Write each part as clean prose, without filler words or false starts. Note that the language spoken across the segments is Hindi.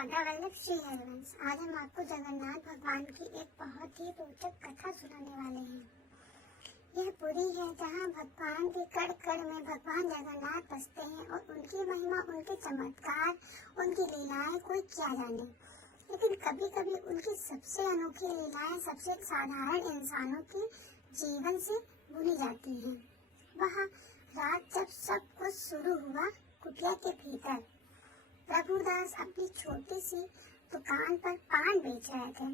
राधा वल्लभ श्री हरिवंश। आज हम आपको जगन्नाथ भगवान की एक बहुत ही रोचक कथा सुनाने वाले हैं। यह पुरी है जहाँ भगवान के कण कण में भगवान जगन्नाथ बसते हैं और उनकी महिमा, उनके चमत्कार, उनकी लीलाएं कोई क्या जाने। लेकिन कभी कभी उनकी सबसे अनोखी लीलाएं सबसे साधारण इंसानों के जीवन से बुनी जाती हैं। वह रात जब सब कुछ शुरू हुआ, कुटिया के भीतर प्रभुदास अपनी छोटी सी दुकान पर पान बेच रहे थे।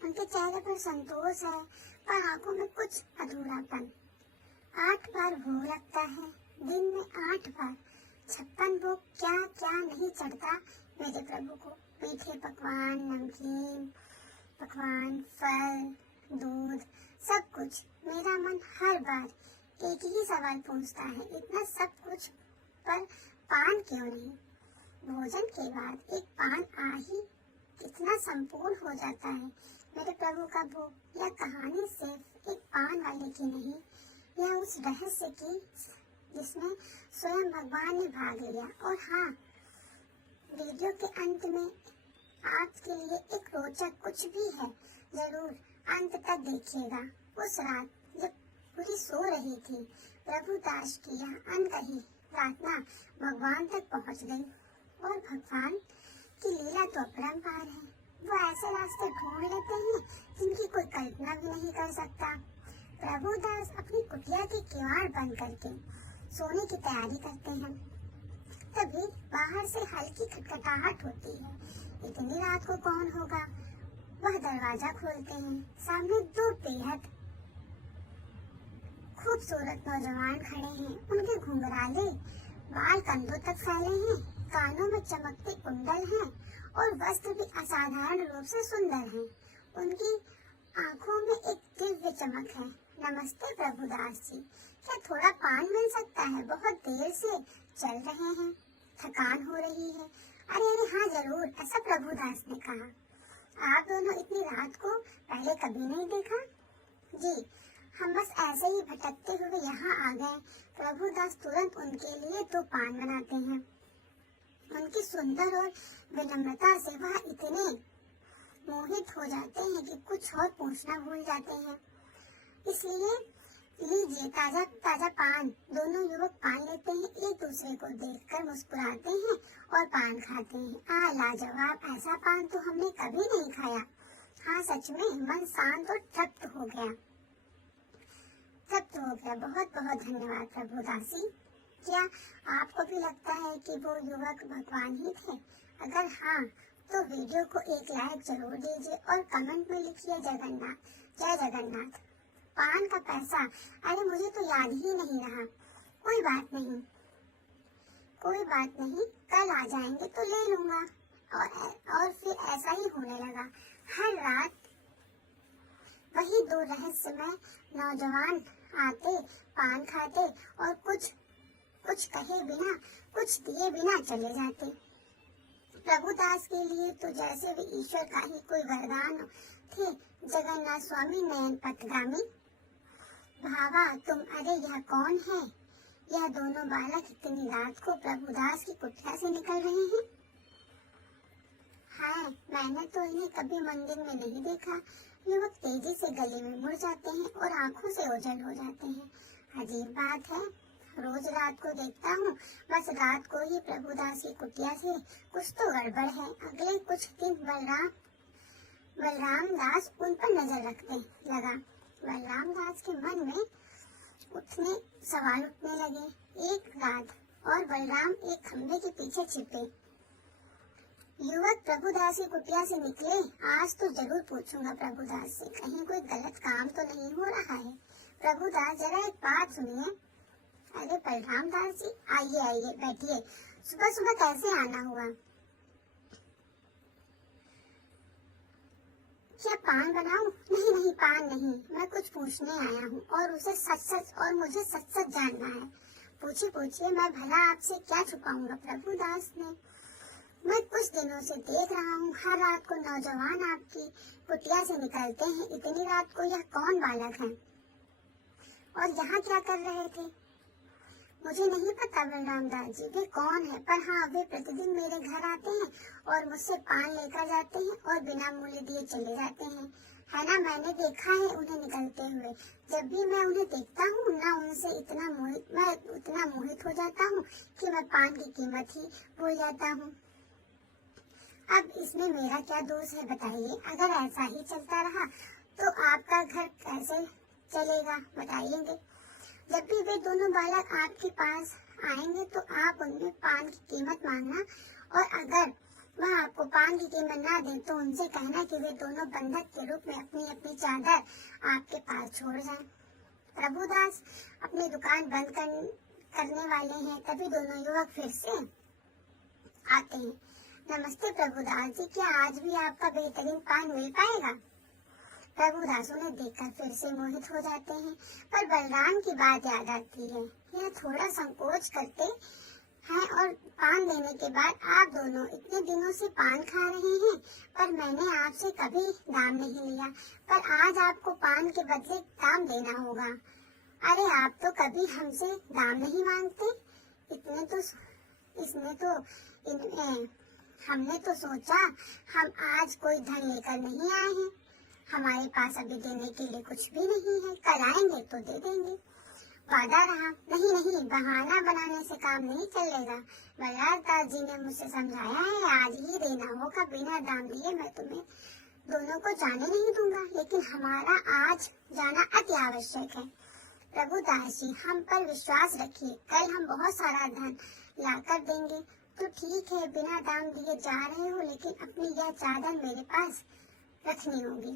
उनके चेहरे पर संतोष है, पर आंखों में कुछ अधूरापन। 8 बार भोग लगता है, दिन में 8 बार। 56 भोग क्या क्या नहीं चढ़ता मेरे प्रभु को। मीठे पकवान, नमकीन पकवान, फल, दूध, सब कुछ। मेरा मन हर बार एक ही सवाल पूछता है, इतना सब कुछ पर पान क्यों नहीं। भोजन के बाद एक पान आ ही कितना संपूर्ण हो जाता है मेरे प्रभु का भोग। यह कहानी सिर्फ एक पान वाले की नहीं, यह उस रहस्य की जिसमें स्वयं भगवान ने भाग लिया। और हाँ, वीडियो के अंत में आपके लिए एक रोचक कुछ भी है, जरूर अंत तक देखिएगा। उस रात जब पूरी सो रही थी, प्रभुदास की यह अनकही प्रार्थना भगवान तक पहुंच गई। और भगवान की लीला तो अपरंपार है। वो ऐसे रास्ते ढूंढ लेते हैं जिनकी कोई कल्पना भी नहीं कर सकता। प्रभुदास अपनी कुटिया के किवाड़ बंद करके सोने की तैयारी करते हैं। तभी बाहर से हल्की खटखटाहट होती है। इतनी रात को कौन होगा? वह दरवाजा खोलते हैं। सामने 2 बेहद खूबसूरत नौजवान खड़े हैं। उनके घुंघराले बाल कंधों तक फैले हैं, कानों में चमकते कुंडल हैं और वस्त्र भी असाधारण रूप से सुंदर हैं। उनकी आंखों में एक दिव्य चमक है। नमस्ते प्रभुदास जी, क्या थोड़ा पान मिल सकता है? बहुत देर से चल रहे हैं, थकान हो रही है। अरे हाँ जरूर, ऐसा प्रभुदास ने कहा। आप दोनों इतनी रात को पहले कभी नहीं देखा? जी, हम बस ऐसे ही भटकते हुए यहाँ आ गए। प्रभुदास तुरंत उनके लिए 2 पान बनाते हैं। उनकी सुंदर और विनम्रता से वह इतने मोहित हो जाते हैं कि कुछ और पूछना भूल जाते हैं। इसलिए लीजिए ताजा ताजा पान। दोनों युवक पान लेते हैं, एक दूसरे को देखकर मुस्कुराते हैं और पान खाते हैं। लाजवाब, ऐसा पान तो हमने कभी नहीं खाया। हाँ सच में मन शांत और तृप्त हो गया। बहुत बहुत धन्यवाद प्रभुदासी। क्या आपको भी लगता है कि वो युवक भगवान ही थे? अगर हाँ, तो वीडियो को एक लाइक जरूर दीजिए और कमेंट में लिखिए जगन्नाथ, जय जगन्नाथ। पान का पैसा, अरे मुझे तो याद ही नहीं रहा। कोई बात नहीं, कल आ जाएंगे तो ले लूंगा। और फिर ऐसा ही होने लगा। हर रात वही 2 रहस्यमय नौजवान आते, पान खाते और कुछ कहे बिना, कुछ दिए बिना चले जाते। प्रभुदास के लिए तो जैसे वे ईश्वर का ही कोई वरदान थे। जगन्नाथ स्वामी नयन पथगामी। भावा तुम, अरे यह कौन है? यह दोनों बालक इतनी रात को प्रभुदास की कुटिया से निकल रहे हैं। हाय, मैंने तो इन्हें कभी मंदिर में नहीं देखा। युवक तेजी से गली में मुड़ जाते हैं और आंखों से ओझल हो जाते हैं। अजीब बात है, रोज रात को देखता हूँ, बस रात को ही प्रभुदास की कुटिया से कुछ तो गड़बड़ है। अगले कुछ दिन बलराम दास उन पर नजर रखने लगा। बलराम दास के मन में सवाल उठने लगे। एक रात और बलराम एक खंभे के पीछे छिपे। युवक प्रभुदास की कुटिया से निकले। आज तो जरूर पूछूंगा प्रभुदास से, कहीं कोई गलत काम तो नहीं हो रहा है। प्रभुदास जरा एक बात सुनिए। अरे बलराम दास जी, आइए बैठिए। सुबह सुबह कैसे आना हुआ? क्या पान बनाऊं? नहीं पान नहीं, मैं कुछ पूछने आया हूँ और मुझे सच जानना है। पूछिए, मैं भला आपसे क्या छुपाऊंगा? प्रभुदास ने, मैं कुछ दिनों से देख रहा हूँ, हर रात को नौजवान आपकी कुटिया से निकलते हैं। इतनी रात को यह कौन बालक है और यहाँ क्या कर रहे थे? मुझे नहीं पता बलराम दास जी वे कौन है, पर हाँ वे प्रतिदिन मेरे घर आते हैं और मुझसे पान लेकर जाते हैं और बिना मूल्य दिए चले जाते हैं। है ना, मैंने देखा है उन्हें निकलते हुए। जब भी मैं उन्हें देखता हूँ ना उनसे मैं उतना मोहित हो जाता हूँ कि मैं पान की कीमत ही भूल जाता हूँ। अब इसमें मेरा क्या दोष है बताइए? अगर ऐसा ही चलता रहा तो आपका घर कैसे चलेगा बताइएंगे? जब भी वे दोनों बालक आपके पास आएंगे तो आप उनमें पान की कीमत मांगना, और अगर वह आपको पान की कीमत ना दे तो उनसे कहना कि वे दोनों बंधक के रूप में अपनी अपनी चादर आपके पास छोड़ जाएं। प्रभुदास अपनी दुकान बंद करने वाले हैं, तभी दोनों युवक फिर से आते हैं। नमस्ते प्रभुदास जी, क्या आज भी आपका बेहतरीन पान मिल पाएगा? प्रभुदास उन्हें देखकर फिर से मोहित हो जाते हैं, पर बलराम की बात याद आती है। यह थोड़ा संकोच करते हैं और पान देने के बाद, आप दोनों इतने दिनों से पान खा रहे हैं पर मैंने आपसे कभी दाम नहीं लिया, पर आज आपको पान के बदले दाम देना होगा। अरे आप तो कभी हमसे दाम नहीं मांगते। हमने तो सोचा हम आज कोई धन लेकर नहीं आए हैं, हमारे पास अभी देने के लिए कुछ भी नहीं है, कल आएंगे तो दे देंगे, वादा रहा। नहीं, बहाना बनाने से काम नहीं चलेगा। बलराम दास जी ने मुझसे समझाया है, आज ही देना होगा, बिना दाम दिए मैं तुम्हें दोनों को जाने नहीं दूंगा, लेकिन हमारा आज जाना अति आवश्यक है। प्रभुदास जी हम पर विश्वास रखिए, कल हम बहुत सारा धन लाकर देंगे। तो ठीक है, बिना दाम दिए जा रहे हो, लेकिन अपनी यह चादर मेरे पास रखनी होगी।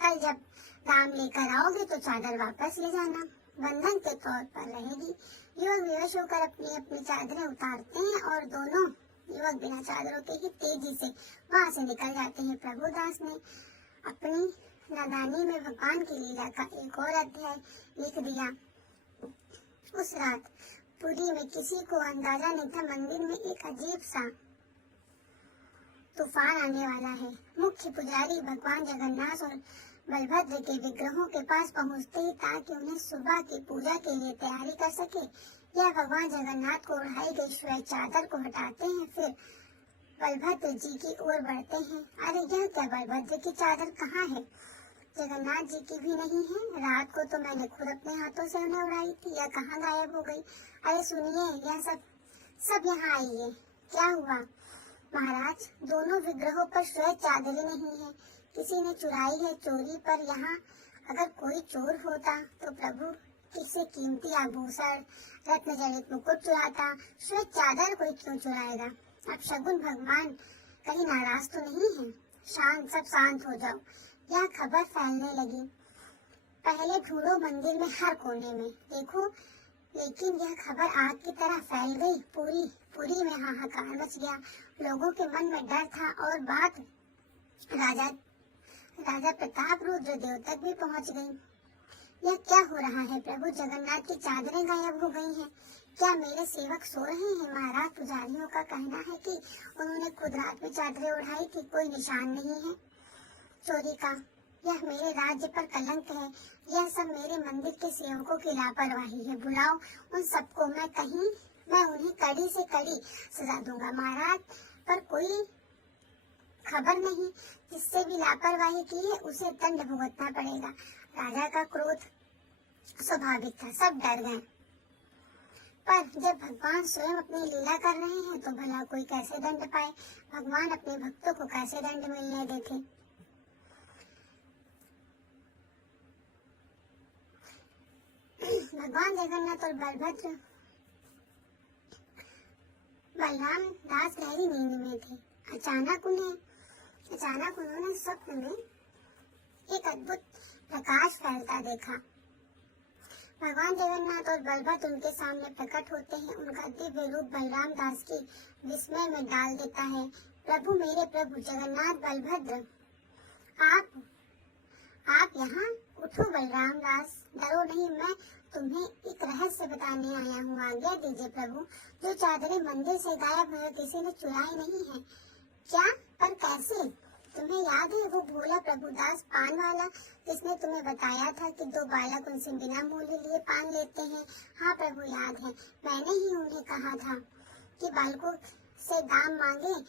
कल जब दाम लेकर आओगे तो चादर वापस ले जाना, बंधन के तौर पर रहेगी। युवक विवश होकर अपनी अपनी चादरें उतारते हैं और दोनों युवक बिना चादरों के ही तेजी से वहाँ से निकल जाते हैं। प्रभुदास ने अपनी नादानी में भगवान की लीला का एक और अध्याय लिख दिया। उस रात पुरी में किसी को अंदाजा नहीं था, मंदिर में एक अजीब सा तूफान आने वाला है। मुख्य पुजारी भगवान जगन्नाथ और बलभद्र के विग्रहों के पास पहुंचते ही, ताकि उन्हें सुबह की पूजा के लिए तैयारी कर सके, यह भगवान जगन्नाथ को उड़ाई गई श्वेत चादर को हटाते हैं, फिर बलभद्र जी की ओर बढ़ते हैं। अरे यह क्या, बलभद्र की चादर कहाँ है? जगन्नाथ जी की भी नहीं है। रात को तो मैंने खुद अपने हाथों से उन्हें उड़ाई थी, यह कहाँ गायब हो गई? अरे सुनिए, यह सब यहाँ आइए, क्या हुआ? महाराज, दोनों विग्रहों पर श्वेत चादरें नहीं है, किसी ने चुराई है। चोरी पर यहाँ अगर कोई चोर होता तो प्रभु किससे कीमती आभूषण, रत्न जड़ित मुकुट चुराता, श्वेत चादर कोई क्यों चुराएगा? अब शगुन भगवान कहीं नाराज तो नहीं है? सब शांत हो जाओ। यह खबर फैलने लगी। पहले ढूंढो मंदिर में हर कोने में, देखो, लेकिन यह खबर आग की तरह फैल गई। पूरी में हाहाकार मच गया। लोगों के मन में डर था और बात राजा प्रताप रुद्र देव तक भी पहुंच गई। यह क्या हो रहा है प्रभु? जगन्नाथ की चादरें गायब हो गई हैं। क्या मेरे सेवक सो रहे हैं? महाराज, पुजारियों का कहना है कि उन्होंने खुद रात में चादरें उड़ाई थी, कोई निशान नहीं है चोरी का। यह मेरे राज्य पर कलंक है। यह सब मेरे मंदिर के सेवकों की लापरवाही है। बुलाओ उन सबको, मैं उन्हें कड़ी से कड़ी सजा दूंगा। महाराज, पर कोई खबर नहीं, जिससे भी लापरवाही की है उसे दंड भुगतना पड़ेगा। राजा का क्रोध स्वाभाविक था, सब डर गए। पर जब भगवान स्वयं अपनी लीला कर रहे हैं तो भला कोई कैसे दंड पाए? भगवान अपने भक्तों को कैसे दंड मिलने देते? भगवान जगन्नाथ और बलराम दास गहरी नींद में थे। अचानक उन्होंने स्वप्न में एक अद्भुत प्रकाश फैलता देखा। भगवान जगन्नाथ और बलभद्र उनके सामने प्रकट होते हैं। उनका दिव्य रूप बलराम दास की विस्मय में डाल देता है। प्रभु, मेरे प्रभु जगन्नाथ, बलभद्र, आप यहाँ? उठो बलराम दास, डरो नहीं, मैं तुम्हें एक रहस्य बताने आया हूँ। आज्ञा दीजिए प्रभु। जो चादरें मंदिर से गायब हुई किसी ने चुराई नहीं है। क्या? पर कैसे? तुम्हें याद है वो भोला यह प्रभुदास पान वाला जिसने तुम्हें बताया था कि 2 बालक उनसे बिना मूल्य लिए पान लेते हैं? हाँ प्रभु, याद है, मैंने ही उन्हें कहा था कि बालकों से दाम मांगे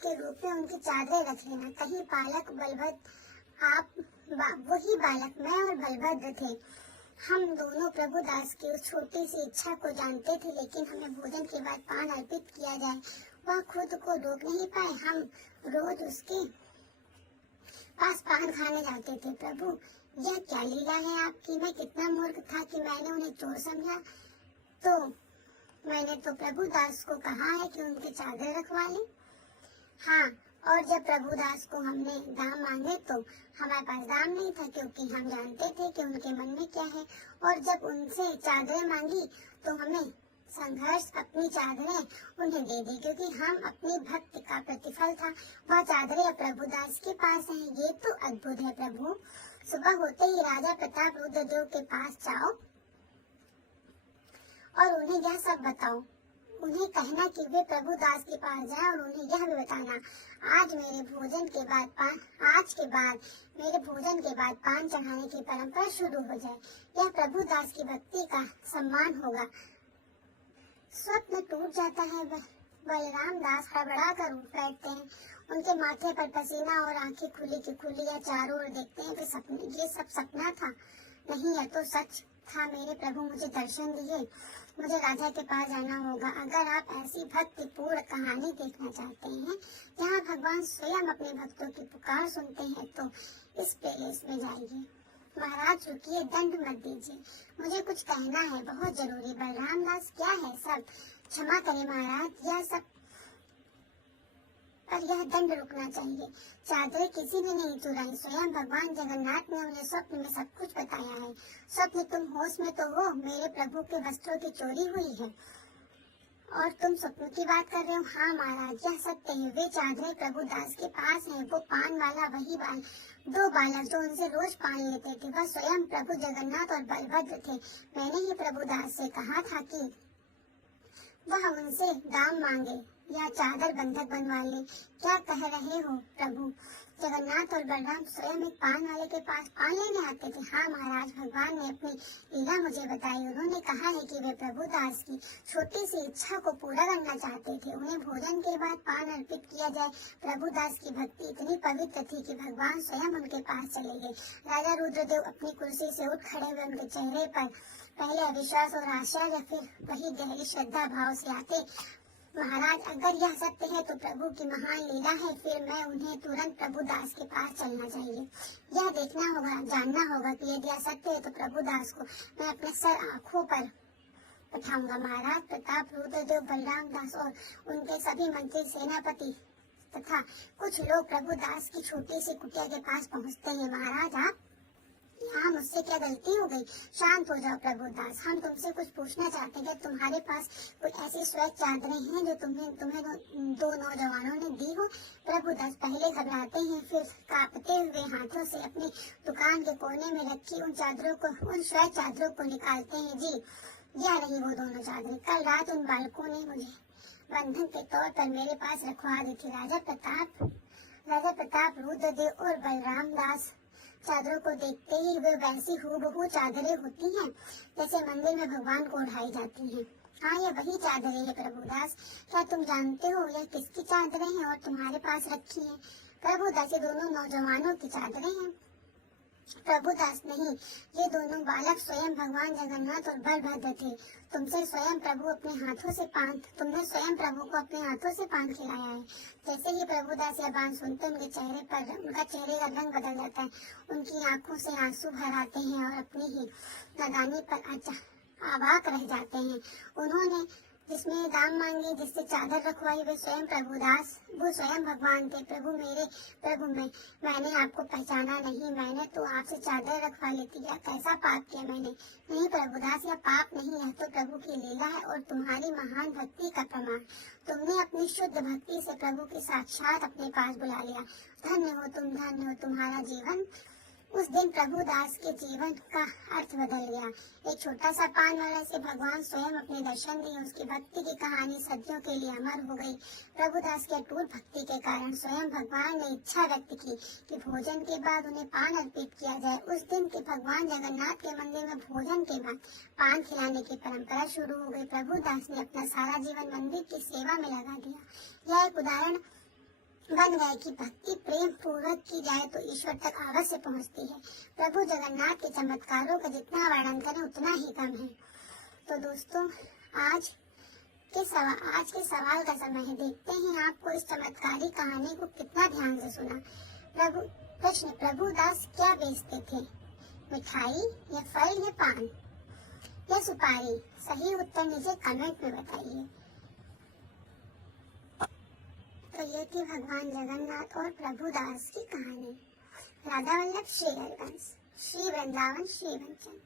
के रूप में उनकी चादरें रख लेना। कहीं बालक वही बालक मैं और बलभद्र थे। हम दोनों प्रभुदास की उस छोटी सी इच्छा को जानते थे, लेकिन हमें भोजन के बाद पान अर्पित किया जाए, वह खुद को रोक नहीं पाए। हम रोज उसके पास पान खाने जाते थे। प्रभु, यह क्या लीला है आपकी? मैं कितना मूर्ख था कि मैंने उन्हें चोर समझा। तो मैंने तो प्रभुदास को कहा है कि उनके चादर रखवा ले। हाँ, और जब प्रभुदास को हमने दाम मांगे तो हमारे पास दाम नहीं था, क्योंकि हम जानते थे कि उनके मन में क्या है। और जब उनसे चादरें मांगी तो हमें संघर्ष अपनी चादरें उन्हें दे दी, क्योंकि हम अपनी भक्ति का प्रतिफल था। वह चादरें अब प्रभुदास के पास हैं। ये तो अद्भुत है प्रभु। सुबह होते ही राजा प्रताप रुद्रदेव के पास जाओ और उन्हें यह सब बताओ। उन्हें कहना कि वे प्रभुदास के पास जाएं और उन्हें यह भी बताना, आज के बाद मेरे भोजन के बाद पान चढ़ाने की परंपरा शुरू हो जाए। यह प्रभुदास की भक्ति का सम्मान होगा। स्वप्न टूट जाता है। बलराम दास हड़बड़ा कर उठ बैठते हैं। उनके माथे पर पसीना और आंखें खुली की खुली या चारों ओर देखते हैं कि ये सब सपना था। नहीं, यह तो सच था। मेरे प्रभु, मुझे दर्शन दिए। मुझे राजा के पास जाना होगा। अगर आप ऐसी भक्तिपूर्ण कहानी देखना चाहते हैं जहाँ भगवान स्वयं अपने भक्तों की पुकार सुनते हैं तो इस प्लेलिस्ट में जाइए। महाराज रुकिए, दंड मत दीजिए, मुझे कुछ कहना है, बहुत जरूरी। बलराम दास, क्या है सब? क्षमा करें महाराज, यह सब पर यह दंड रुकना चाहिए। चादरें किसी ने नहीं चुराई, स्वयं भगवान जगन्नाथ ने उन्हें स्वप्न में सब कुछ बताया है। स्वप्न तुम होश में तो हो? मेरे प्रभु के वस्त्रों की चोरी हुई है और तुम स्वप्न की बात कर रहे हो? हाँ महाराज, यह सत्य है। वे चादरें प्रभुदास के पास हैं। वो पान वाला वही 2 बालक जो उनसे रोज पान लेते थे, वह स्वयं प्रभु जगन्नाथ और बलभद्र थे। मैंने ही प्रभुदास से कहा था कि वह उनसे दाम मांगे या चादर बंधक बनवा ले। क्या कह रहे हो प्रभु? जगन्नाथ और बलराम स्वयं एक पान वाले के पास पान लेने आते थे? हाँ महाराज, भगवान ने अपनी लीला मुझे बताई। उन्होंने कहा है कि वे प्रभुदास की छोटी सी इच्छा को पूरा करना चाहते थे। उन्हें भोजन के बाद पान अर्पित किया जाए। प्रभुदास की भक्ति इतनी पवित्र थी कि भगवान स्वयं उनके पास चले गए। राजा रुद्रदेव अपनी कुर्सी से उठ खड़े हुए। उनके चेहरे पर पहले अविश्वास और आश्चर्य, फिर वही गहरी श्रद्धा भाव से आते। महाराज, अगर यह सत्य है तो प्रभु की महान लीला है। फिर मैं उन्हें तुरंत प्रभुदास के पास चलना चाहिए। यह देखना होगा, जानना होगा कि यदि यह सत्य है तो प्रभुदास को मैं अपने सर आंखों पर बैठाऊंगा। महाराज प्रताप रुद्रदेव, बलराम दास और उनके सभी मंत्री, सेनापति तथा कुछ लोग प्रभुदास की छोटी सी कुटिया के पास पहुंचते हैं। महाराज, आप यहाँ, मुझसे क्या गलती हो गई? शांत हो जाओ प्रभुदास, हम तुमसे कुछ पूछना चाहते हैं। तुम्हारे पास कोई ऐसी श्वेत चादरें हैं जो तुम्हें 2 नौजवानों ने दी हो? प्रभुदास पहले घबराते हैं, फिर कांपते हुए हाथों से अपनी दुकान के कोने में रखी उन श्वेत चादरों को निकालते हैं। जी, यह रही वो दोनों चादरें। कल रात उन बालकों ने मुझे बंधन के तौर पर मेरे पास रखवा दी थी। राजा प्रताप रुद्रदेव और बलराम दास चादरों को देखते ही वे वैसी हूबहू चादरें होती हैं जैसे मंदिर में भगवान को ओढ़ाई जाती हैं। हाँ, ये वही चादरें हैं प्रभुदास। क्या तुम जानते हो यह किसकी चादरें हैं और तुम्हारे पास रखी हैं? प्रभुदास, ये दोनों नौजवानों की चादरें हैं। प्रभुदास, नहीं, ये दोनों बालक स्वयं भगवान जगन्नाथ और बलभद्र थे। तुमने स्वयं प्रभु को अपने हाथों से पान खिलाया है। जैसे ही प्रभुदास यह बात सुनते उनके चेहरे का रंग बदल जाता है। उनकी आंखों से आंसू भर आते हैं और अपनी ही नादानी पर अवाक रह जाते हैं। उन्होंने जिसमें दाम मांगे, जिससे चादर रखवाई, वो स्वयं भगवान थे। मैंने आपको पहचाना नहीं। मैंने तो आपसे चादर रखवा लेती। या कैसा पाप किया मैंने? नहीं प्रभुदास, यह पाप नहीं, यह तो प्रभु की लीला है और तुम्हारी महान भक्ति का प्रमाण। तुमने अपनी शुद्ध भक्ति से प्रभु के साक्षात अपने पास बुला लिया। धन्य हो तुम्हारा जीवन उस दिन प्रभुदास के जीवन का अर्थ बदल गया। एक छोटा सा पान वाला से भगवान स्वयं अपने दर्शन दिए। उसकी भक्ति की कहानी सदियों के लिए अमर हो गई। प्रभुदास की अटूट भक्ति के कारण स्वयं भगवान ने इच्छा व्यक्त की कि भोजन के बाद उन्हें पान अर्पित किया जाए। उस दिन के भगवान जगन्नाथ के मंदिर में भोजन के बाद पान खिलाने की परंपरा शुरू हो गई। प्रभुदास ने अपना सारा जीवन मंदिर की सेवा में लगा दिया। यह एक उदाहरण बन गए कि भक्ति प्रेम पूर्वक की जाए तो ईश्वर तक अवश्य पहुंचती है। प्रभु जगन्नाथ के चमत्कारों का जितना वर्णन करें उतना ही कम है। तो दोस्तों, आज के सवाल का समय है। देखते हैं आपको इस चमत्कारी कहानी को कितना ध्यान से सुना। प्रश्न, प्रभुदास क्या बेचते थे? मिठाई या फल या पान या सुपारी? सही उत्तर नीचे कमेंट में बताइए। तो ये थी भगवान जगन्नाथ और प्रभुदास की कहानी। राधा वल्लभ श्री हरिवंश, श्री वृंदावन श्री वंचन।